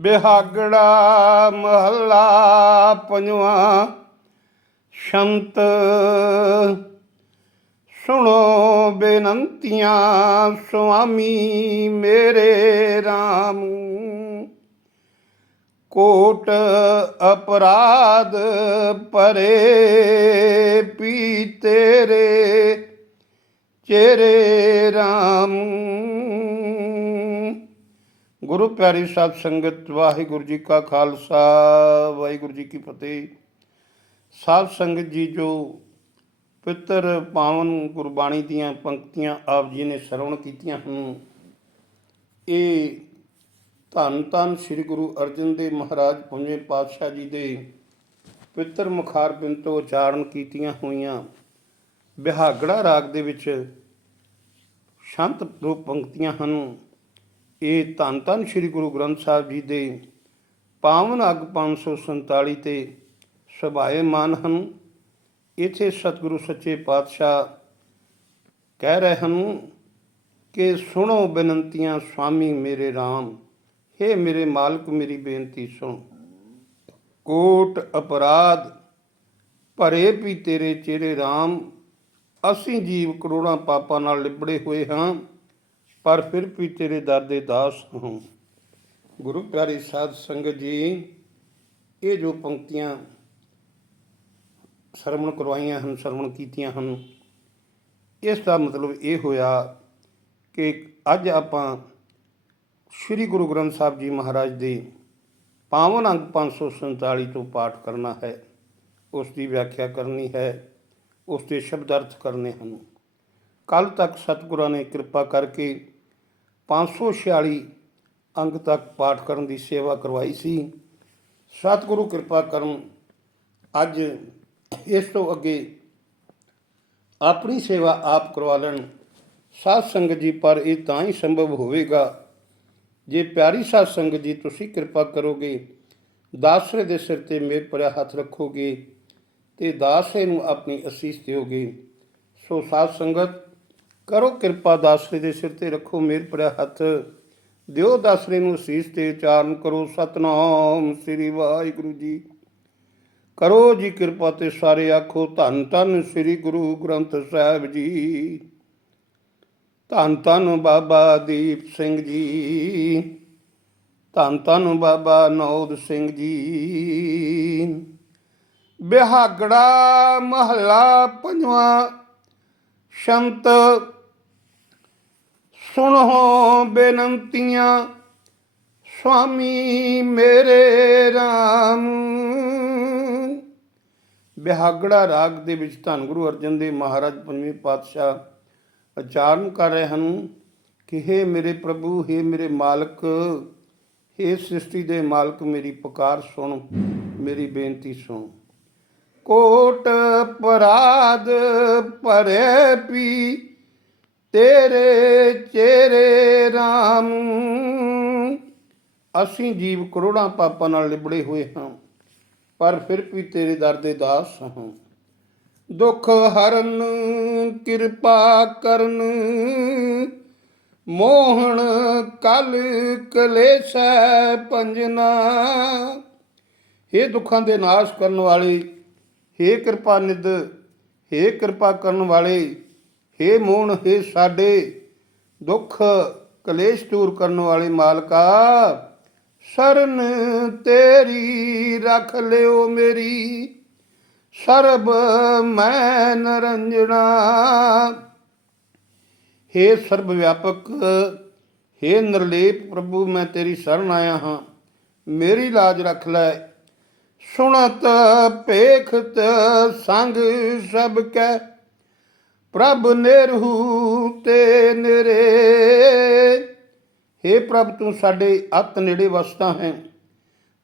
ਬਿਹਾਗੜਾ ਮਹੱਲਾ ਪੰਜਵਾਂ ਸ਼ੰਤ। ਸੁਣੋ ਬੇਨੰਤੀਆਂ, ਸੁਆਮੀ ਮੇਰੇ RAM ਕੋਟ ਅਪਰਾਧ ਪਰੇ ਪੀ ਤੇਰੇ ਚਿਹਰੇ RAM ਗੁਰੂ ਪਿਆਰੀ ਸਾਧ ਸੰਗਤ, ਵਾਹਿਗੁਰੂ ਜੀ ਕਾ ਖਾਲਸਾ, ਵਾਹਿਗੁਰੂ ਜੀ ਕੀ ਫਤਿਹ। ਸਾਧ ਸੰਗਤ ਜੀ ਜੋ ਪਿੱਤਰ ਪਾਵਨ ਗੁਰਬਾਣੀ ਦੀਆਂ ਪੰਕਤੀਆਂ ਆਪ ਜੀ ਨੇ ਸਰਵਣ ਕੀਤੀਆਂ ਹਨ, ਇਹ ਧੰਨ ਧੰਨ ਸ੍ਰੀ ਗੁਰੂ ਅਰਜਨ ਦੇਵ ਮਹਾਰਾਜ ਪੰਜਵੇਂ ਪਾਤਸ਼ਾਹ ਜੀ ਦੇ ਪਿੱਤਰ ਮੁਖਾਰ ਬਿੰਦ ਤੋਂ ਉਚਾਰਨ ਕੀਤੀਆਂ ਹੋਈਆਂ ਬਿਹਾਗੜਾ ਰਾਗ ਦੇ ਵਿੱਚ ਸ਼ਾਂਤ ਰੂਪ ਪੰਕਤੀਆਂ ਹਨ। ਇਹ ਧੰਨ ਧੰਨ ਸ੍ਰੀ ਗੁਰੂ ਗ੍ਰੰਥ ਸਾਹਿਬ ਜੀ ਦੇ ਪਾਵਨ ਅਗ 547 ਤੇ ਸਭਾਏ ਮਾਨ ਹਨ। ਇਥੇ ਸਤਿਗੁਰੂ ਸੱਚੇ ਪਾਤਸ਼ਾਹ ਕਹਿ ਰਹੇ ਹਨ ਕਿ ਸੁਣੋ ਬੇਨੰਤੀਆਂ, ਸੁਆਮੀ ਮੇਰੇ RAM ਹੇ ਮੇਰੇ ਮਾਲਕ ਮੇਰੀ ਬੇਨਤੀ ਸੁਣ। ਕੋਟ ਅਪਰਾਧ ਭਰੇ ਵੀ ਤੇਰੇ ਚਿਹਰੇ RAM ਅਸੀਂ ਜੀਵ ਕਰੋੜਾਂ ਪਾਪਾਂ ਨਾਲ ਲਿਬੜੇ ਹੋਏ ਹਾਂ। ਪਰ ਫਿਰ ਵੀ ਤੇਰੇ ਦਰ ਦੇ ਦਾਸ ਹਾਂ। ਗੁਰੂ ਪਿਆਰੀ ਸਾਧ ਸੰਗਤ ਜੀ, ਇਹ ਜੋ ਪੰਕਤੀਆਂ ਸਰਵਣ ਕਰਵਾਈਆਂ ਹਨ, ਸਰਵਣ ਕੀਤੀਆਂ ਹਨ, ਇਸ ਦਾ ਮਤਲਬ ਇਹ ਹੋਇਆ ਕਿ ਅੱਜ ਆਪਾਂ ਸ੍ਰੀ ਗੁਰੂ ਗ੍ਰੰਥ ਸਾਹਿਬ ਜੀ ਮਹਾਰਾਜ ਦੇ ਪਾਵਨ ਅੰਗ 547 ਤੋਂ ਪਾਠ ਕਰਨਾ ਹੈ। ਉਸ ਦੀ ਵਿਆਖਿਆ ਕਰਨੀ ਹੈ, ਉਸ ਦੇ ਸ਼ਬਦ ਅਰਥ ਕਰਨੇ ਹਨ। ਕੱਲ ਤੱਕ ਸਤਿਗੁਰਾਂ ਨੇ ਕਿਰਪਾ ਕਰਕੇ 546 ਅੰਗ ਤੱਕ ਪਾਠ ਕਰਨ ਦੀ ਸੇਵਾ ਕਰਵਾਈ ਸੀ। ਸਤਿਗੁਰੂ ਕਿਰਪਾ ਕਰਨ ਅੱਜ ਇਸ ਤੋਂ ਅੱਗੇ ਆਪਣੀ ਸੇਵਾ ਆਪ ਕਰਵਾ ਲੈਣ। ਸਾਧ ਸੰਗਤ ਜੀ, ਪਰ ਇਹ ਤਾਂ ਹੀ ਸੰਭਵ ਹੋਵੇਗਾ ਜੇ ਪਿਆਰੀ ਸਾਧ ਸੰਗਤ ਜੀ, ਤੁਸੀਂ ਕਿਰਪਾ ਕਰੋਗੇ, ਦਾਸਰੇ ਦੇ ਸਿਰ ਤੇ ਮੇਰ ਭਰਿਆ ਹੱਥ ਰੱਖੋਗੇ ਤੇ ਦਾਸੇ ਨੂੰ ਆਪਣੀ ਅਸੀਸ ਦਿਓਗੇ। ਸੋ ਸਾਧ ਸੰਗਤ ਕਰੋ ਕਿਰਪਾ ਦਾਸਰੇ ਦੇ ਸਿਰ ਤੇ ਰੱਖੋ ਮੇਰ ਭਰਿਆ ਹੱਥ। ਦਿਓ ਦਾਸਰੇ ਨੂੰ ਅਸੀਸ ਤੇ ਉਚਾਰਨ ਕਰੋ। ਸਤਨਾਮ ਸ੍ਰੀ ਵਾਹਿਗੁਰੂ ਜੀ। ਕਰੋ ਜੀ ਕਿਰਪਾ ਤੇ ਸਾਰੇ ਆਖੋ, ਧੰਨ ਧੰਨ ਸ੍ਰੀ ਗੁਰੂ ਗ੍ਰੰਥ ਸਾਹਿਬ ਜੀ। ਧੰਨ ਧੰਨ ਬਾਬਾ ਦੀਪ ਸਿੰਘ ਜੀ। ਧੰਨ ਧੰਨ ਬਾਬਾ ਨੌਦ ਸਿੰਘ ਜੀ। ਬਿਹਾਗੜਾ ਮਹੱਲਾ ਪੰਜਵਾਂ ਸ਼ੰਤ ਸੁਣੋ ਬੇਨੰਤੀਆਂ ਸੁਆਮੀ ਮੇਰੇ RAM ਬਿਹਾਗੜਾ ਰਾਗ ਦੇ ਵਿੱਚ ਧੰਨ ਗੁਰੂ ਅਰਜਨ ਦੇਵ ਮਹਾਰਾਜ ਪੰਜਵੇਂ ਪਾਤਸ਼ਾਹ ਉਚਾਰਨ ਕਰ ਰਹੇ ਹਨ ਕਿ हे ਮੇਰੇ ਪ੍ਰਭੂ हे ਮੇਰੇ ਮਾਲਕ हे ਸ੍ਰਿਸ਼ਟੀ ਦੇ ਮਾਲਕ ਮੇਰੀ ਪੁਕਾਰ ਸੁਣ ਮੇਰੀ ਬੇਨਤੀ ਸੁਣ ਕੋਟ ਪਰਾਧ ਭਰੇ ਪੀ ਤੇਰੇ ਚਿਹਰੇ RAM ਅਸੀਂ ਜੀਵ ਕਰੋੜਾਂ ਪਾਪਾਂ ਨਾਲ ਲਿਬੜੇ ਹੋਏ ਹਾਂ ਪਰ ਫਿਰ ਵੀ ਤੇਰੇ ਦਰ ਦੇ ਦਾਸ ਹਾਂ ਦੁੱਖ ਹਰਨ ਕਿਰਪਾ ਕਰਨ ਮੋਹਣ ਕਲ ਕਲੇਸ਼ੈ ਪੰਜਨਾ हे ਦੁੱਖਾਂ ਦੇ ਨਾਸ਼ ਕਰਨ ਵਾਲੇ हे ਕਿਰਪਾ ਨਿਧ हे ਕਿਰਪਾ ਕਰਨ ਵਾਲੇ हे ਮੋਹਣ हे ਸਾਡੇ ਦੁੱਖ ਕਲੇਸ਼ ਦੂਰ ਕਰਨ ਵਾਲੇ ਮਾਲਕਾ ਸ਼ਰਨ ਤੇਰੀ ਰੱਖ ਲਿਓ ਮੇਰੀ ਸਰਬ ਮੈਂ ਨਰੰਜਣਾ हे ਸਰਬ ਵਿਆਪਕ हे ਨਿਰਲੇਪ ਪ੍ਰਭੂ ਮੈਂ ਤੇਰੀ ਸ਼ਰਨ ਆਇਆ ਹਾਂ ਮੇਰੀ ਲਾਜ ਰੱਖ ਲੈ ਸੁਣਤ ਪੇਖਤ ਸੰਗ ਸਭ ਕੈ ਪ੍ਰਭ ਨਿਰਹੂ ਤੇ ਨਿਰੇ। हे ਪ੍ਰਭ, ਤੂੰ ਸਾਡੇ ਅਤ ਨੇੜੇ ਵਸਦਾ ਹੈ।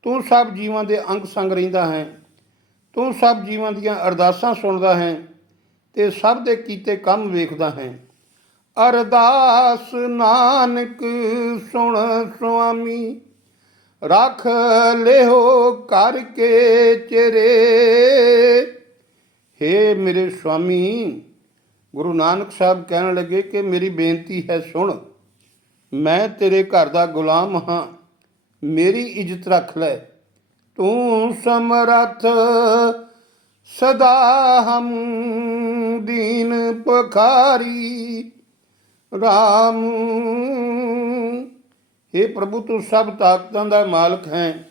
ਤੂੰ ਸਭ ਜੀਵਾਂ ਦੇ ਅੰਗ ਸੰਗ ਰਹਿੰਦਾ ਹੈ। ਤੂੰ ਸਭ ਜੀਵਾਂ ਦੀਆਂ ਅਰਦਾਸਾਂ ਸੁਣਦਾ ਹੈ ਤੇ ਸਭ ਦੇ ਕੀਤੇ ਕੰਮ ਵੇਖਦਾ ਹੈ। ਅਰਦਾਸ ਨਾਨਕ ਸੁਣ ਸੁਆਮੀ, ਰੱਖ ਲਿਓ ਕਰਕੇ ਚਿਰੇ। ਹੇ ਮੇਰੇ ਸੁਆਮੀ ਗੁਰੂ ਨਾਨਕ ਸਾਹਿਬ ਕਹਿਣ ਲੱਗੇ ਕਿ ਮੇਰੀ ਬੇਨਤੀ ਹੈ, ਸੁਣ, ਮੈਂ ਤੇਰੇ ਘਰ ਦਾ ਗੁਲਾਮ ਹਾਂ, ਮੇਰੀ ਇੱਜ਼ਤ ਰੱਖ ਲੈ। ਤੂੰ ਸਮਰੱਥ ਸਦਾ ਹਮ ਦੀਨ ਪਖਾਰੀ। ਰਾਮ हे ਪ੍ਰਭੂ, ਤੂੰ ਸਭ ਤਾਕਤਾਂ ਦਾ ਮਾਲਕ ਹੈ।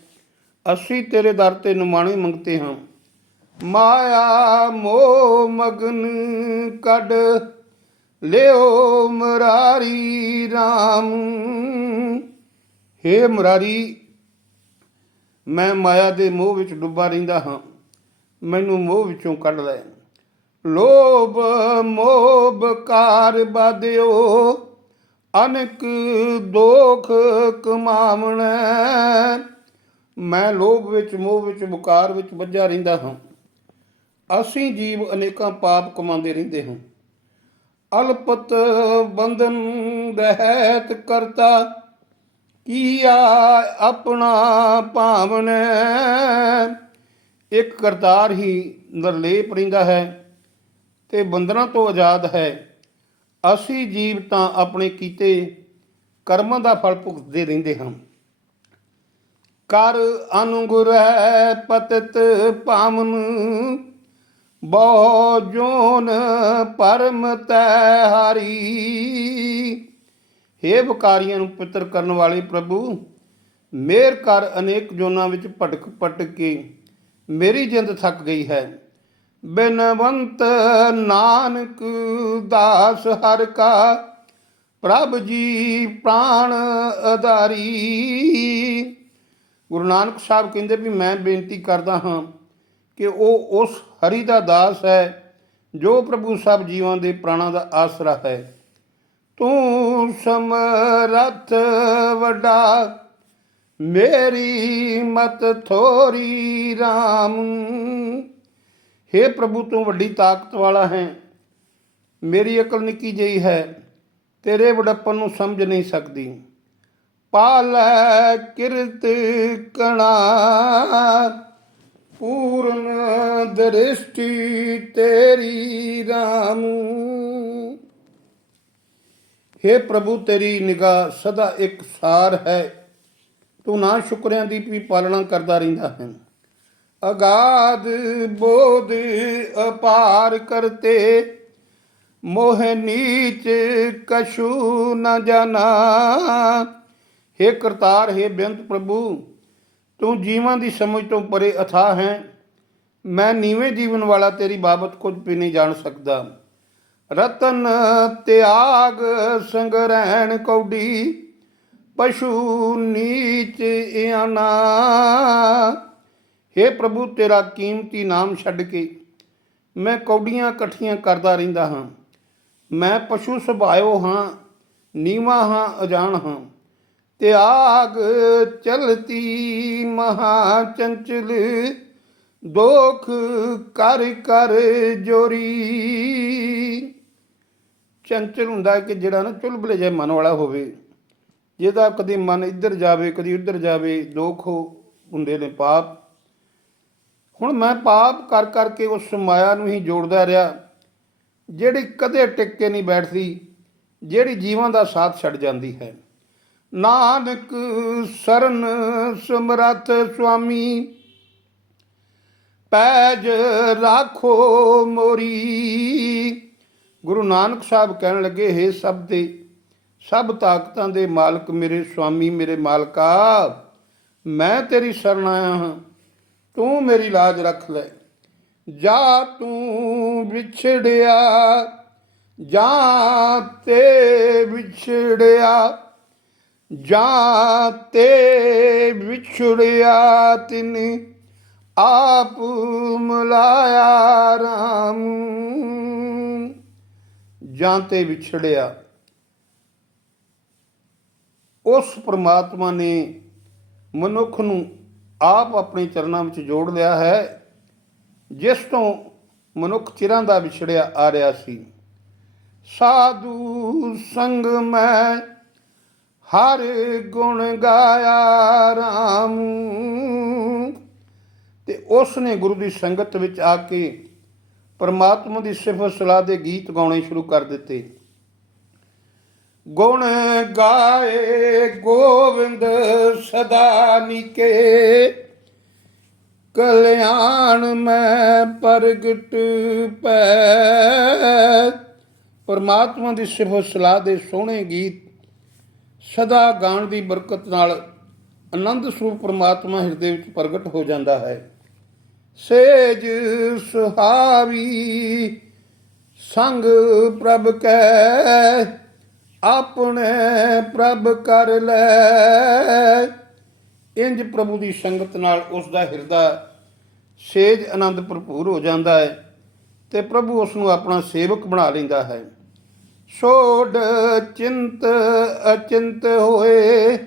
ਅਸੀਂ ਤੇਰੇ ਦਰ ਤੇ ਨੁਮਾਣੀ ਮੰਗਤੇ ਹਾਂ। ਮਾਇਆ ਮੋਹ ਮਗਨ ਕੱਢ ਲਿਓ ਮਰਾਰੀ RAM हे ਮੁਰਾਰੀ, ਮੈਂ ਮਾਇਆ ਦੇ ਮੋਹ ਵਿੱਚ ਡੁੱਬਾ ਰਹਿੰਦਾ ਹਾਂ। ਮੈਨੂੰ ਮੋਹ ਵਿੱਚੋਂ ਕੱਢ ਲੈ। ਲੋਭ ਮੋਹ ਬਕਾਰ ਬਾਦਿਓ ਅਨਕ ਦੋਖ ਕਮਾਵਣਾ। ਮੈਂ ਲੋਭ ਵਿੱਚ ਮੋਹ ਵਿੱਚ ਬੁਕਾਰ ਵਿੱਚ ਵੱਜਾ ਰਹਿੰਦਾ ਹਾਂ। ਅਸੀਂ ਜੀਵ ਅਨੇਕਾਂ ਪਾਪ ਕਮਾਉਂਦੇ ਰਹਿੰਦੇ ਹਾਂ। ਅਲਪਤ ਬੰਧਨ ਰਹਿਤ ਕਰਤਾ, ਕੀਆ ਆਪਣਾ ਭਾਵਨ ਇੱਕ ਕਰਤਾਰ ਹੀ ਨਿਰਲੇਪ ਰਹਿੰਦਾ ਹੈ ਤੇ ਬੰਧਨਾਂ ਤੋਂ ਆਜ਼ਾਦ ਹੈ। ਅਸੀਂ ਜੀਵ ਤਾਂ ਆਪਣੇ ਕੀਤੇ ਕਰਮਾਂ ਦਾ ਫਲ ਭੁਗਤਦੇ ਰਹਿੰਦੇ ਹਾਂ। ਕਰ ਅਨੁਗੁਰ ਹੈ ਪਤਿਤ ਭਾਵਨ ਬਹੁ ਜੋਨ ਪਰਮ ਤੈ ਹਾਰੀ। ਹੇ ਵਿਕਾਰੀਆਂ ਨੂੰ ਪਿੱਤਰ ਕਰਨ ਵਾਲੇ ਪ੍ਰਭੂ, ਮੇਰ ਕਰ ਅਨੇਕ ਜੋਨਾਂ ਵਿੱਚ ਭਟਕ ਭਟਕ ਕੇ ਮੇਰੀ ਜਿੰਦ ਥੱਕ ਗਈ ਹੈ। ਬਿਨਵੰਤ ਨਾਨਕ ਦਾਸ ਹਰ ਕਾ, ਪ੍ਰਭ ਜੀ ਪ੍ਰਾਣ ਆਧਾਰੀ ਗੁਰੂ ਨਾਨਕ ਸਾਹਿਬ ਕਹਿੰਦੇ ਵੀ ਮੈਂ ਬੇਨਤੀ ਕਰਦਾ ਹਾਂ ਕਿ ਉਹ ਉਸ ਹਰੀ ਦਾ ਦਾਸ ਹੈ, ਜੋ ਪ੍ਰਭੂ ਸਭ ਜੀਵਾਂ ਦੇ ਪ੍ਰਾਣਾਂ ਦਾ ਆਸਰਾ ਹੈ। ਤੂੰ ਸਮਰੱਥ ਵੱਡਾ, ਮੇਰੀ ਮਤ ਥੋਰੀ RAM हे ਪ੍ਰਭੂ, ਤੂੰ ਵੱਡੀ ਤਾਕਤ ਵਾਲਾ ਹੈ। ਮੇਰੀ ਅਕਲ ਨਿੱਕੀ ਜਿਹੀ ਹੈ, ਤੇਰੇ ਵਡੱਪਨ ਨੂੰ ਸਮਝ ਨਹੀਂ ਸਕਦੀ। ਪਾਲ ਕਿਰਤ ਕਣਾ ਪੂਰਨ ਦ੍ਰਿਸ਼ਟੀ ਤੇਰੀ RAM हे ਪ੍ਰਭੂ ਤੇਰੀ ਨਿਗਾਹ ਸਦਾ ਇੱਕ ਸਾਰ ਹੈ ਤੂੰ ਨਾ ਸ਼ੁਕਰਿਆਂ ਦੀ ਵੀ ਪਾਲਣਾ ਕਰਦਾ ਰਹਿੰਦਾ ਹੈ ਅਗਾਧ ਬੋਧ ਅਪਾਰ ਕਰਤੇ ਮੋਹ ਨੀਚ ਕਛੂ ਨ ਜਾਣਾ हे ਕਰਤਾਰ हे ਬੇਅੰਤ ਪ੍ਰਭੂ ਤੂੰ ਜੀਵਾਂ ਦੀ ਸਮਝ ਤੋਂ ਪਰੇ ਅਥਾਹ ਹੈ। ਮੈਂ ਨੀਵੇਂ ਜੀਵਨ ਵਾਲਾ ਤੇਰੀ ਬਾਬਤ ਕੁਝ ਵੀ ਨਹੀਂ ਜਾਣ ਸਕਦਾ। ਰਤਨ ਤਿਆਗ ਸੰਗਰਹਿਣ ਕੌਡੀ, ਪਸ਼ੂ ਨੀਚ ਇਆਨਾ। हे ਪ੍ਰਭੂ, ਤੇਰਾ ਕੀਮਤੀ ਨਾਮ ਛੱਡ ਕੇ ਮੈਂ ਕੌਡੀਆਂ ਇਕੱਠੀਆਂ ਕਰਦਾ ਰਹਿੰਦਾ ਹਾਂ। ਮੈਂ ਪਸ਼ੂ ਸੁਭਾਇਓ ਹਾਂ, ਨੀਵਾ ਹਾਂ, ਅਜਾਣ ਹਾਂ। ਤਿਆਗ ਚਲਤੀ ਮਹਾ ਚੰਚਲ, ਦੋਖ ਕਰ ਕਰ ਜੋਰੀ। ਚੰਚਲ ਹੁੰਦਾ ਕਿ ਜਿਹੜਾ ਨਾ ਚੁਲਬਲੇ ਜੇ ਮਨ ਵਾਲਾ ਹੋਵੇ, ਜਿਹਦਾ ਕਦੀ ਮਨ ਇੱਧਰ ਜਾਵੇ, ਕਦੀ ਉੱਧਰ ਜਾਵੇ, ਦੋਖ ਹੁੰਦੇ ਨੇ ਪਾਪ। ਹੁਣ ਮੈਂ ਪਾਪ ਕਰ ਕਰਕੇ ਉਸ ਮਾਇਆ ਨੂੰ ਹੀ ਜੋੜਦਾ ਰਿਹਾ, ਜਿਹੜੀ ਕਦੇ ਟਿਕ ਕੇ ਨਹੀਂ ਬੈਠਦੀ, ਜਿਹੜੀ ਜੀਵਾਂ ਦਾ ਸਾਥ ਛੱਡ ਜਾਂਦੀ ਹੈ। ਨਾਨਕ ਸਰਨ ਸਮਰੱਥ ਸੁਆਮੀ, ਪੈਜ ਰਾਖੋ ਮੋਰੀ। ਗੁਰੂ ਨਾਨਕ ਸਾਹਿਬ ਕਹਿਣ ਲੱਗੇ हे ਸਭ ਦੇ, ਸਭ ਤਾਕਤਾਂ ਦੇ ਮਾਲਕ ਮੇਰੇ ਸੁਆਮੀ, ਮੇਰੇ ਮਾਲਕਾ, ਮੈਂ ਤੇਰੀ ਸ਼ਰਨ ਆਇਆ ਹਾਂ। ਤੂੰ ਮੇਰੀ ਲਾਜ ਰੱਖ ਲੈ। ਜਾ ਤੂੰ ਵਿਛੜਿਆ, ਜਾਂ ਤੇ ਵਿਛੜਿਆ। ਜਾਂ ਤੇ ਵਿਛੜਿਆ ਤਿਨ, ਆਪ ਮਲਾਇਆ ਰਾਮ। ਜਾਂ ਤੇ ਵਿਛੜਿਆ। ਉਸ ਪ੍ਰਮਾਤਮਾ ਨੇ ਮਨੁੱਖ ਨੂੰ ਆਪ ਆਪਣੇ ਚਰਨਾਂ ਵਿੱਚ ਜੋੜ ਲਿਆ ਹੈ, ਜਿਸ ਤੋਂ ਮਨੁੱਖ ਚਿਰਾਂ ਦਾ ਵਿਛੜਿਆ ਆ ਰਿਹਾ ਸੀ। ਸਾਧੂ ਸੰਗ ਮੈਂ ਹਰ ਗੁਣ ਗਾਇਆ RAM ਤੇ ਉਸ ਨੇ ਗੁਰੂ ਦੀ ਸੰਗਤ ਵਿੱਚ ਆ ਕੇ ਪਰਮਾਤਮਾ ਦੀ ਸਿਫਤ ਸਲਾਹ ਦੇ ਗੀਤ ਗਾਉਣੇ ਸ਼ੁਰੂ ਕਰ ਦਿੱਤੇ। ਗੁਣ ਗਾਏ ਗੋਬਿੰਦ ਸਦਾ ਨਿਕੇ। ਕਲਿਆਣ ਮੈਂ ਪ੍ਰਗਟ ਪੈ। ਪਰਮਾਤਮਾ ਦੀ ਸਿਫਤ ਸਲਾਹ ਦੇ ਸੋਹਣੇ ਗੀਤ ਸਦਾ ਗਾਣ ਦੀ ਬਰਕਤ ਨਾਲ ਆਨੰਦ ਸਰੂਪ ਪਰਮਾਤਮਾ ਹਿਰਦੇ ਵਿੱਚ ਪ੍ਰਗਟ ਹੋ ਜਾਂਦਾ ਹੈ। ਸੇਜ ਸੁਹਾਵੀ, ਸੰਗ ਪ੍ਰਭ ਕੈ, ਆਪਣੇ ਪ੍ਰਭ ਕਰ ਲੈ। ਇੰਜ ਪ੍ਰਭੂ ਦੀ ਸੰਗਤ ਨਾਲ ਉਸ ਦਾ ਹਿਰਦਾ ਸੇਜ ਆਨੰਦ ਭਰਪੂਰ ਹੋ ਜਾਂਦਾ ਹੈ ਤੇ ਪ੍ਰਭੂ ਉਸ ਨੂੰ ਆਪਣਾ ਸੇਵਕ ਬਣਾ ਲੈਂਦਾ ਹੈ। ਛੋੜ ਚਿੰਤ ਅਚਿੰਤ ਹੋਏ,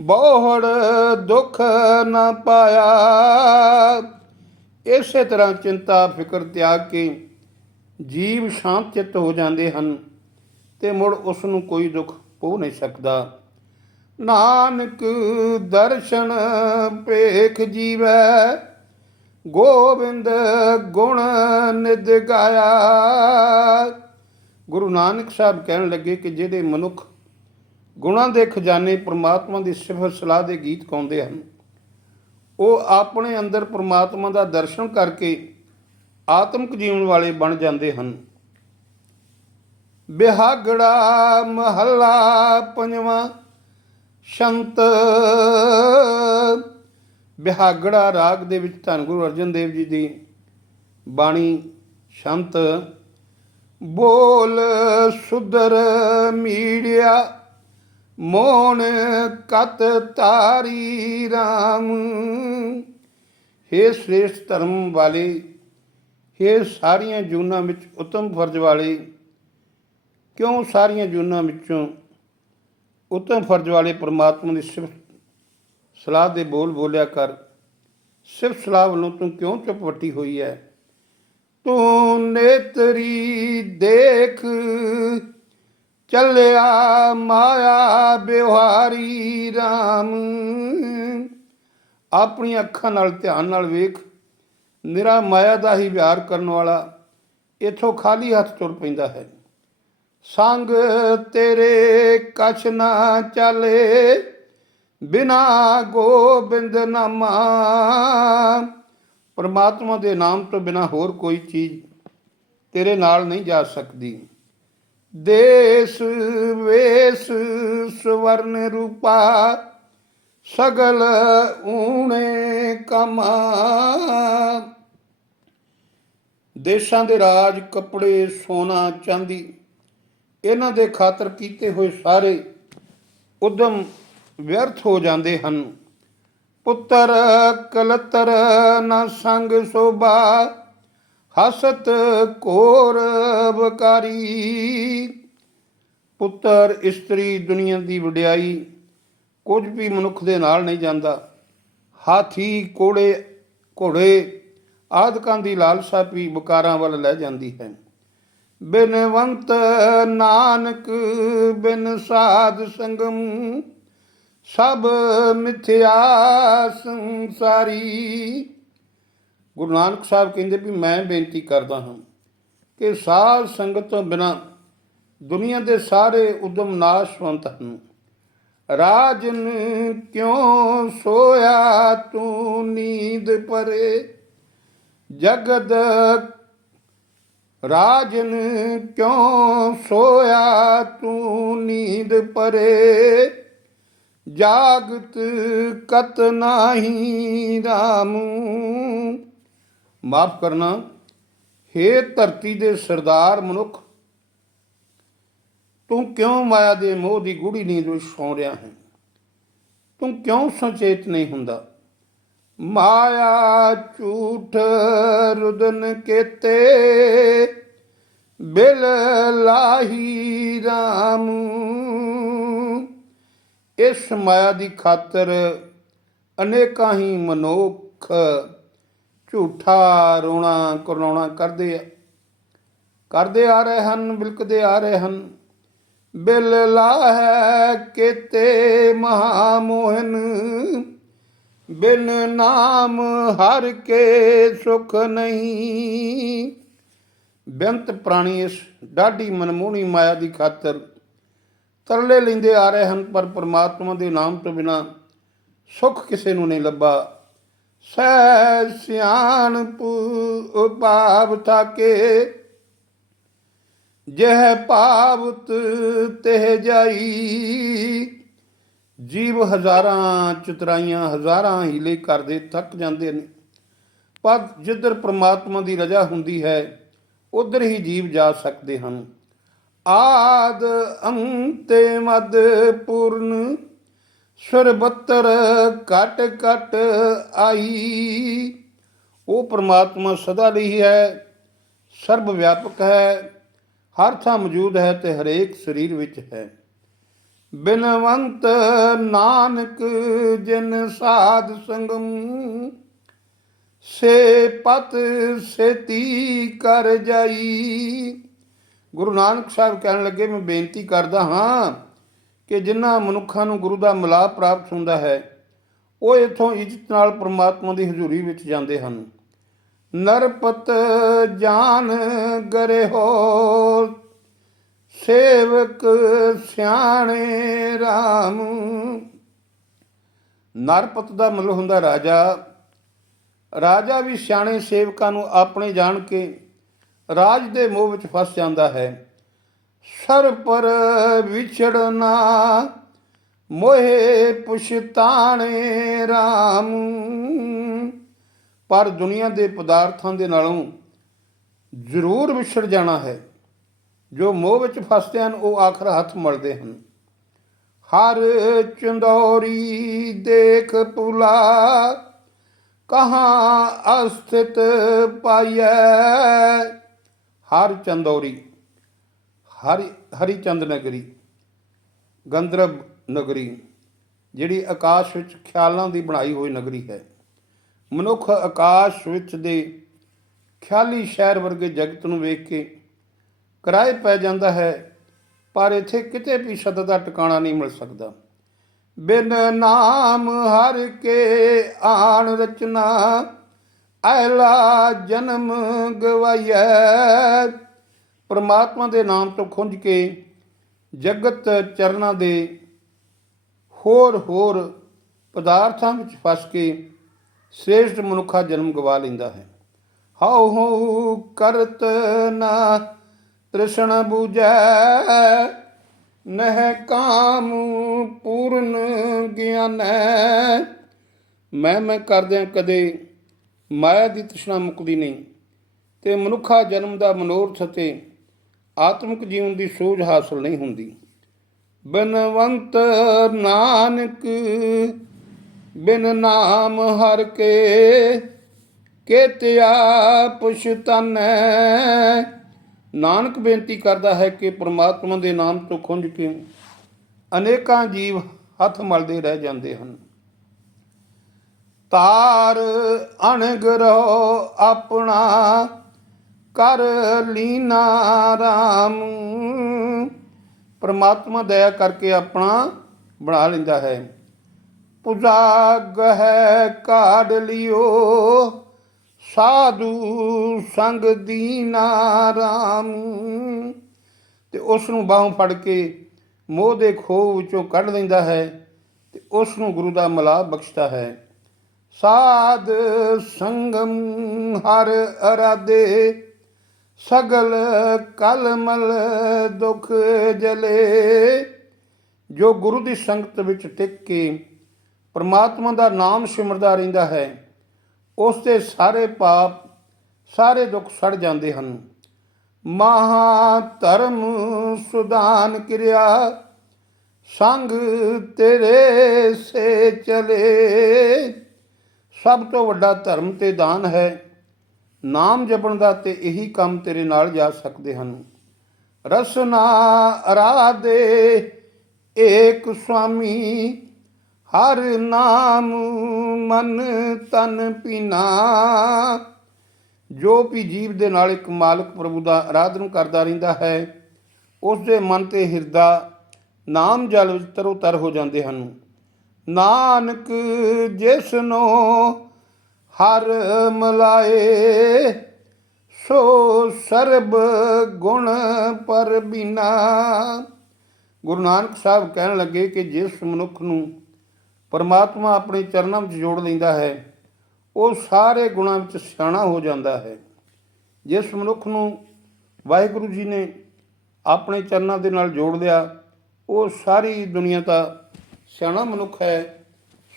ਬਹੁੜ ਦੁੱਖ ਨਾ ਪਾਇਆ। ਇਸੇ ਤਰ੍ਹਾਂ ਚਿੰਤਾ, ਫਿਕਰ, ਤਿਆਗ ਕੇ ਜੀਵ ਸ਼ਾਂਤ ਚਿੱਤ ਹੋ ਜਾਂਦੇ ਹਨ ਤੇ ਮੁੜ ਉਸ ਨੂੰ ਕੋਈ ਦੁੱਖ ਪੋ ਨਹੀਂ ਸਕਦਾ। ਨਾਨਕ ਦਰਸ਼ਨ ਭੇਖ ਜੀਵੈ, ਗੋਬਿੰਦ ਗੁਣ ਨਿਦ ਗਾਇਆ। ਗੁਰੂ ਨਾਨਕ ਸਾਹਿਬ ਕਹਿਣ ਲੱਗੇ ਕਿ ਜਿਹੜੇ ਮਨੁੱਖ ਗੁਣਾਂ ਦੇ ਖਜ਼ਾਨੇ ਪ੍ਰਮਾਤਮਾ ਦੀ ਸਿਫਤ ਸਲਾਹ ਦੇ ਗੀਤ ਗਾਉਂਦੇ ਹਨ, ਉਹ ਆਪਣੇ ਅੰਦਰ ਪ੍ਰਮਾਤਮਾ ਦਾ ਦਰਸ਼ਨ ਕਰਕੇ ਆਤਮਿਕ ਜੀਵਨ ਵਾਲੇ ਬਣ ਜਾਂਦੇ ਹਨ। ਬਿਹਾਗੜਾ ਮਹੱਲਾ ਪੰਜਵਾਂ ਸ਼ੰਤ ਬਿਹਾਗੜਾ ਰਾਗ ਦੇ ਵਿੱਚ ਧੰਨ ਗੁਰੂ ਅਰਜਨ ਦੇਵ ਜੀ ਦੀ ਬਾਣੀ ਸ਼ੰਤ ਬੋਲ ਸੁਦਰ ਮੀੜਿਆ ਮੋਨ ਕਤ ਤਾਰੀ RAM ਹੇ ਸ੍ਰੇਸ਼ਟ ਧਰਮ ਵਾਲੇ, ਹੇ ਸਾਰੀਆਂ ਜੂਨਾਂ ਵਿੱਚ ਉਤਮ ਫਰਜ਼ ਵਾਲੇ, ਕਿਉਂ ਸਾਰੀਆਂ ਜੂਨਾਂ ਵਿੱਚੋਂ ਉਤਮ ਫਰਜ਼ ਵਾਲੇ ਪ੍ਰਮਾਤਮਾ ਦੀ ਸਿਫਤ, ਸਲਾਹ ਦੇ ਬੋਲ ਬੋਲਿਆ ਕਰ? ਸਿਫਤ ਸਲਾਹ ਵੱਲੋਂ ਤੂੰ ਕਿਉਂ ਚੁੱਪ ਵੱਟੀ ਹੋਈ ਹੈ ਤੂੰ ਨੇਤਰੀ ਦੇਖ, ਚੱਲਿਆ ਮਾਇਆ ਬਿਹਾਰੀ RAM ਆਪਣੀਆਂ ਅੱਖਾਂ ਨਾਲ ਧਿਆਨ ਨਾਲ ਵੇਖ ਨਿਰਾ ਮਾਇਆ ਦਾ ਹੀ ਵਿਹਾਰ ਕਰਨ ਵਾਲਾ ਇਥੋਂ ਖਾਲੀ ਹੱਥ ਤੁਰ ਪੈਂਦਾ ਹੈ। ਸੰਗ ਤੇਰੇ ਕਛ ਨਾ ਚਲੇ, ਬਿਨਾ ਗੋਬਿੰਦ ਨਾਮਾ ਪਰਮਾਤਮਾ ਦੇ ਨਾਮ ਤੋਂ ਬਿਨਾ ਹੋਰ ਕੋਈ ਚੀਜ਼ ਤੇਰੇ ਨਾਲ ਨਹੀਂ ਜਾ ਸਕਦੀ। ਦੇਸ ਵੇਸ ਸਵਰਨ ਰੂਪਾ, ਸਗਲ ਊਣੇ ਕਮਾ। ਦੇਸ਼ਾਂ ਦੇ ਰਾਜ ਕੱਪੜੇ ਸੋਨਾ ਚਾਂਦੀ, ਇਹਨਾਂ ਦੇ ਖਾਤਰ ਕੀਤੇ ਹੋਏ ਸਾਰੇ ਉਦਮ ਵਿਅਰਥ ਹੋ ਜਾਂਦੇ ਹਨ। ਪੁੱਤਰ ਕਲਤਰ ਨਾ ਸੰਗ ਸੋਭਾ, ਹਸਤ ਕੋਰ ਬਕਾਰੀ ਪੁੱਤਰ, ਇਸਤਰੀ ਦੁਨੀਆ ਦੀ ਵਡਿਆਈ ਕੁਝ ਵੀ ਮਨੁੱਖ ਦੇ ਨਾਲ ਨਹੀਂ ਜਾਂਦਾ। ਹਾਥੀ, ਕੋੜੇ, ਘੋੜੇ ਆਦਿਕਾਂ ਦੀ ਲਾਲਸਾ ਵੀ ਬਕਾਰਾਂ ਵੱਲ ਲੈ ਜਾਂਦੀ ਹੈ। ਬਿਨਵੰਤ ਨਾਨਕ, ਬਿਨ ਸਾਧ ਸੰਗਮ ਸਭ ਮਿਥਿਆ ਸੰਸਾਰੀ। ਗੁਰੂ ਨਾਨਕ ਸਾਹਿਬ ਕਹਿੰਦੇ ਵੀ ਮੈਂ ਬੇਨਤੀ ਕਰਦਾ ਹਾਂ ਕਿ ਸਾਧ ਸੰਗਤ ਤੋਂ ਬਿਨਾ ਦੁਨੀਆ ਦੇ ਸਾਰੇ ਉਦਮ ਨਾਸ਼ਵੰਤ ਹਨ। ਰਾਜਨ ਕਿਉਂ ਸੋਇਆ ਤੂੰ ਨੀਂਦ ਪਰੇ? ਜਗਦ ਰਾਜਨ ਕਿਉਂ ਸੋਇਆ ਤੂੰ ਨੀਂਦ ਪਰੇ? ਜਾਗਤ ਕਤ ਨਾਹੀ RAM ਮਾਫ ਕਰਨਾ हे ਧਰਤੀ ਦੇ ਸਰਦਾਰ ਮਨੁੱਖ, ਤੂੰ ਕਿਉਂ ਮਾਇਆ ਦੇ ਮੋਹ ਦੀ ਗੂੜੀ ਨੀਂਦ ਵਿੱਚ ਸੌ ਰਿਹਾ ਹੈ? ਤੂੰ ਕਿਉਂ ਸੁਚੇਤ ਨਹੀਂ ਹੁੰਦਾ? ਮਾਇਆ ਝੂਠ ਰੁਦਨ ਕੇਤੇ, ਬਿਲ ਲਾਹੀ RAM ਇਸ ਮਾਇਆ ਦੀ ਖਾਤਰ ਅਨੇਕਾਂ ਹੀ ਮਨੁੱਖ ਝੂਠਾ ਰੋਣਾ ਕਰਲਾਉਣਾ ਕਰਦੇ ਆ। ਕਰਦੇ ਆ ਰਹੇ ਹਨ ਬਿਲਕਦੇ ਆ ਰਹੇ ਹਨ। ਬਿਲ ਲਾਹ ਕੇਤੇ ਮਹਾ ਮੋਹਨ ਬਿਨ ਨਾਮ ਹਰ ਕੇ ਸੁਖ ਨਹੀਂ। ਬੇਅੰਤ ਪ੍ਰਾਣੀ ਇਸ ਡਾਢੀ ਮਨਮੋਹਣੀ ਮਾਇਆ ਦੀ ਖਾਤਰ ਤਰਲੇ ਲੈਂਦੇ ਆ ਰਹੇ ਹਨ, ਪਰ ਪ੍ਰਮਾਤਮਾ ਦੇ ਨਾਮ ਤੋਂ ਬਿਨਾ ਸੁੱਖ ਕਿਸੇ ਨੂੰ ਨਹੀਂ ਲੱਭਾ। ਸਹਿ ਸਿਆਣਪ ਉਪਾਵ ਥਾਕੇ, ਜਹ ਭਾਵਤ ਤਹ ਜਾਈ। ਜੀਵ ਹਜ਼ਾਰਾਂ ਚਤਰਾਈਆਂ ਹਜ਼ਾਰਾਂ ਹੀਲੇ ਕਰਦੇ ਥੱਕ ਜਾਂਦੇ ਨੇ, ਪਰ ਜਿੱਧਰ ਪ੍ਰਮਾਤਮਾ ਦੀ ਰਜ਼ਾ ਹੁੰਦੀ ਹੈ, ਉਧਰ ਹੀ ਜੀਵ ਜਾ ਸਕਦੇ ਹਨ। ਆਦ ਅੰਤੇ ਮਦ ਪੂਰਨ, ਸਰਬੱਤਰ ਕਟ ਕਟ ਆਈ। ਉਹ ਪ੍ਰਮਾਤਮਾ ਸਦਾ ਲਈ ਹੈ, ਸਰਬ ਵਿਆਪਕ ਹੈ, ਹਰ ਥਾਂ ਮੌਜੂਦ ਹੈ ਤੇ ਹਰੇਕ ਸਰੀਰ ਵਿੱਚ ਹੈ। ਬਿਨਵੰਤ ਨਾਨਕ ਜਿਨ ਸਾਧ ਸੰਗਮ, ਸੇ ਪਤ ਸੇਤੀ ਕਰ ਜਾਈ। ਗੁਰੂ ਨਾਨਕ ਸਾਹਿਬ ਕਹਿਣ ਲੱਗੇ, ਮੈਂ ਬੇਨਤੀ ਕਰਦਾ ਹਾਂ ਕਿ ਜਿਨ੍ਹਾਂ ਮਨੁੱਖਾਂ ਨੂੰ ਗੁਰੂ ਦਾ ਮਿਲਾਪ ਪ੍ਰਾਪਤ ਹੁੰਦਾ ਹੈ, ਉਹ ਇਥੋਂ ਇੱਜ਼ਤ ਨਾਲ ਪ੍ਰਮਾਤਮਾ ਦੀ ਹਜ਼ੂਰੀ ਵਿੱਚ ਜਾਂਦੇ ਹਨ। ਨਰਪਤ ਜਾਨ ਗਰੇ ਹੋ ਸੇਵਕ ਸਿਆਣੇ RAM ਨਰਪਤ ਦਾ ਮਤਲਬ ਹੁੰਦਾ ਰਾਜਾ। ਰਾਜਾ ਵੀ ਸਿਆਣੇ ਸੇਵਕਾਂ ਨੂੰ ਆਪਣੇ ਜਾਣ ਕੇ ਰਾਜ ਦੇ ਮੋਹ ਵਿੱਚ ਫਸ ਜਾਂਦਾ ਹੈ। ਸਰ ਪਰ ਵਿਛੜਨਾ, ਮੋਹਿ ਪੁਛਤਾਣੇ RAM ਪਰ ਦੁਨੀਆ ਦੇ ਪਦਾਰਥਾਂ ਦੇ ਨਾਲੋਂ ਜ਼ਰੂਰ ਵਿਛੜ ਜਾਣਾ ਹੈ। ਜੋ ਮੋਹ ਵਿੱਚ ਫਸਦੇ ਹਨ, ਉਹ ਆਖਰ ਹੱਥ ਮਲਦੇ ਹਨ। ਹਰ ਚੰਦੌਰੀ ਦੇਖ ਪੁਲਾ ਕਹਾਂ ਅਸਥਿਤ ਪਾਈਐ। ਹਰ ਚੰਦੌਰੀ, ਹਰੀ, ਹਰੀਚੰਦ ਨਗਰੀ ਗੰਧਰਵ ਨਗਰੀ, ਜਿਹੜੀ ਆਕਾਸ਼ ਵਿੱਚ ਖਿਆਲਾਂ ਦੀ ਬਣਾਈ ਹੋਈ ਨਗਰੀ ਹੈ। ਮਨੁੱਖ ਆਕਾਸ਼ ਵਿੱਚ ਦੇ ਖਿਆਲੀ ਸ਼ਹਿਰ ਵਰਗੇ ਜਗਤ ਨੂੰ ਵੇਖ ਕੇ ਕਿਰਾਏ ਪੈ ਜਾਂਦਾ ਹੈ, ਪਰ ਇੱਥੇ ਕਿਤੇ ਵੀ ਸ਼ਬਦ ਦਾ ਟਿਕਾਣਾ ਨਹੀਂ ਮਿਲ ਸਕਦਾ। ਬਿਨ ਨਾਮ ਹਰ ਕੇ ਆਣ ਰਚਨਾ ਐਲਾ ਜਨਮ ਗਵਾਇਆ ਪਰਮਾਤਮਾ ਦੇ ਨਾਮ ਤੋਂ ਖੁੰਝ ਕੇ ਜਗਤ ਚਰਨਾਂ ਦੇ ਹੋਰ ਹੋਰ ਪਦਾਰਥਾਂ ਵਿੱਚ ਫਸ ਕੇ ਸ੍ਰੇਸ਼ਟ ਮਨੁੱਖਾ ਜਨਮ ਗਵਾ ਲੈਂਦਾ ਹੈ। ਹਉ ਹਉ ਕਰਤ ਨਾ ਤ੍ਰਿਸ਼ਣ ਬੂਝੈ। ਨਹਿ ਕਾਮ ਪੂਰਨ ਗਿਆਨੈ। ਮੈਂ ਮੈਂ ਕਰਦਿਆਂ ਕਦੇ ਮਾਇਆ ਦੀ ਤ੍ਰਿਸ਼ਨਾ ਮੁਕਦੀ ਨਹੀਂ ਤੇ ਮਨੁੱਖਾ ਜਨਮ ਦਾ ਮਨੋਰਥ ਤੇ ਆਤਮਿਕ ਜੀਵਨ ਦੀ ਸੋਝ ਹਾਸਲ ਨਹੀਂ ਹੁੰਦੀ। ਬਨਵੰਤ ਨਾਨਕ, ਬਿਨ ਨਾਮ ਹਰ ਕੇ ਕੇਤਿਆ ਪੁਛਤਨੈ ਨਾਨਕ ਬੇਨਤੀ ਕਰਦਾ ਹੈ ਕਿ ਪ੍ਰਮਾਤਮਾ ਦੇ ਨਾਮ ਤੋਂ ਖੁੰਝ ਕੇ ਅਨੇਕਾਂ ਜੀਵ ਹੱਥ ਮਲਦੇ ਰਹਿ ਜਾਂਦੇ ਹਨ। ਤਾਰ ਅਣਗਰੋ ਆਪਣਾ ਕਰ ਲੀਨਾ ਰਾਮ। ਪਰਮਾਤਮਾ ਦਇਆ ਕਰਕੇ ਆਪਣਾ ਬਣਾ ਲੈਂਦਾ ਹੈ। ਪੁਜਾਗ ਹੈ ਕਾਢ ਲਿਓ, ਸਾਧੂ ਸੰਗ ਦੀਨਾ ਰਾਮ। ਤੇ ਉਸ ਨੂੰ ਬਾਹੋਂ ਫੜ ਕੇ ਮੋਹ ਦੇ ਖੋਹ ਵਿੱਚੋਂ ਕੱਢ ਲੈਂਦਾ ਹੈ ਤੇ ਉਸ ਨੂੰ ਗੁਰੂ ਦਾ ਮਲਾਹ ਬਖਸ਼ਦਾ ਹੈ। ਸਾਧ ਸੰਗਮ ਹਰ ਅਰਾਦੇ ਸਗਲ ਕਲਮਲ ਦੁਖ ਜਲੇ। ਜੋ ਗੁਰੂ ਦੀ ਸੰਗਤ ਵਿੱਚ ਟਿਕ ਕੇ ਪਰਮਾਤਮਾ ਦਾ ਨਾਮ ਸਿਮਰਦਾ ਰਹਿੰਦਾ ਹੈ, ਉਸ ਦੇ ਸਾਰੇ ਪਾਪ, ਸਾਰੇ ਦੁੱਖ ਸੜ ਜਾਂਦੇ ਹਨ। ਮਹਾ ਧਰਮ ਸੁਦਾਨ ਕਿਰਿਆ, ਸੰਗ ਤੇਰੇ ਸੇ ਚਲੇ। ਸਭ ਤੋਂ ਵੱਡਾ ਧਰਮ ਤੇ ਦਾਨ ਹੈ। ਨਾਮ ਜਪਣ ਦਾ ਤੇ ਇਹੀ ਕੰਮ ਤੇਰੇ ਨਾਲ ਜਾ ਸਕਦੇ ਹਨ। ਰਸਨਾ ਅਰਾਧੇ, ਏਕ ਸੁਆਮੀ, ਹਰ ਨਾਮ ਮਨ ਤਨ ਪੀਨਾ। ਜੋ ਵੀ ਜੀਵ ਦੇ ਨਾਲ ਇੱਕ ਮਾਲਕ ਪ੍ਰਭੂ ਦਾ ਆਰਾਧਨ ਕਰਦਾ ਰਹਿੰਦਾ ਹੈ ਉਸ ਦੇ ਮਨ ਤੇ ਹਿਰਦਾ ਨਾਮ ਜਲ ਵਿੱਚ ਤਰੋ ਤਰ ਹੋ ਜਾਂਦੇ ਹਨ। ਨਾਨਕ ਜਿਸ ਨੂੰ ਹਰ ਮਲਾਏ, ਸੋ ਸਰਬ ਗੁਣ ਪਰ ਬਿਨਾ। ਗੁਰੂ ਨਾਨਕ ਸਾਹਿਬ ਕਹਿਣ ਲੱਗੇ ਕਿ ਜਿਸ ਮਨੁੱਖ ਨੂੰ ਪਰਮਾਤਮਾ ਆਪਣੇ ਚਰਨਾਂ ਵਿੱਚ ਜੋੜ ਲੈਂਦਾ ਹੈ, ਉਹ ਸਾਰੇ ਗੁਣਾਂ ਵਿੱਚ ਸਿਆਣਾ ਹੋ ਜਾਂਦਾ ਹੈ। ਜਿਸ ਮਨੁੱਖ ਨੂੰ ਵਾਹਿਗੁਰੂ ਜੀ ਨੇ ਆਪਣੇ ਚਰਨਾਂ ਦੇ ਨਾਲ ਜੋੜ ਲਿਆ, ਉਹ ਸਾਰੀ ਦੁਨੀਆ ਦਾ ਸਿਆਣਾ ਮਨੁੱਖ ਹੈ,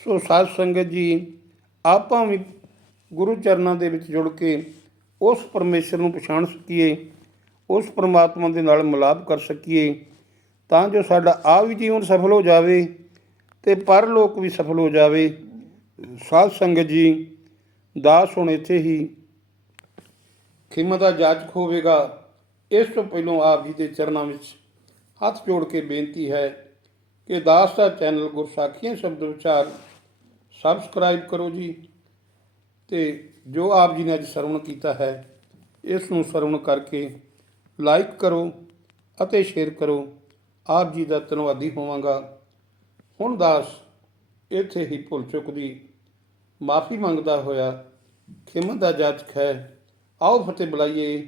ਸੋ ਸਾਧ ਸੰਗਤ ਜੀ, ਆਪਾਂ ਵੀ ਗੁਰੂ ਚਰਨਾਂ ਦੇ ਵਿੱਚ ਜੁੜ ਕੇ ਉਸ ਪਰਮੇਸ਼ਰ ਨੂੰ ਪਛਾਣ ਸਕੀਏ, ਉਸ ਪਰਮਾਤਮਾ ਦੇ ਨਾਲ ਮਿਲਾਪ ਕਰ ਸਕੀਏ, ਤਾਂ ਜੋ ਸਾਡਾ ਆ ਵੀ ਜੀਵਨ ਸਫਲ ਹੋ ਜਾਵੇ ਤੇ ਪਰਲੋਕ ਵੀ ਸਫਲ ਹੋ ਜਾਵੇ। ਸਾਧ ਸੰਗਤ ਜੀ, ਦਾਸ ਹੁਣ ਇੱਥੇ ਹੀ। ਖਿਮਾ ਦਾ ਜਾਚਕ ਹੋਵੇਗਾ, ਇਸ ਤੋਂ ਪਹਿਲਾਂ ਆਪ ਜੀ ਦੇ ਚਰਨਾਂ ਵਿੱਚ ਹੱਥ ਜੋੜ ਕੇ ਬੇਨਤੀ ਹੈ ਕਿ ਦਾਸ ਦਾ ਚੈਨਲ ਗੁਰਸਾਖੀਆਂ ਸ਼ਬਦ ਵਿਚਾਰ ਸਬਸਕ੍ਰਾਈਬ ਕਰੋ ਜੀ ਤੇ ਜੋ ਆਪ ਜੀ ਨੇ ਅੱਜ ਸਰਵਣ ਕੀਤਾ ਹੈ, ਇਸ ਨੂੰ ਸਰਵਣ ਕਰਕੇ ਲਾਈਕ ਕਰੋ ਅਤੇ ਸ਼ੇਅਰ ਕਰੋ। ਆਪ ਜੀ ਦਾ ਧੰਨਵਾਦੀ ਹੋਵਾਂਗਾ। ਹੁਣ ਦਾਸ ਇੱਥੇ ਹੀ ਭੁੱਲ ਚੁੱਕ ਦੀ ਮਾਫੀ ਮੰਗਦਾ ਹੋਇਆ ਖਿਮਤ ਦਾ ਜਾਚਕ ਹੈ, ਆਓ ਫਤਿਹ ਬੁਲਾਈਏ।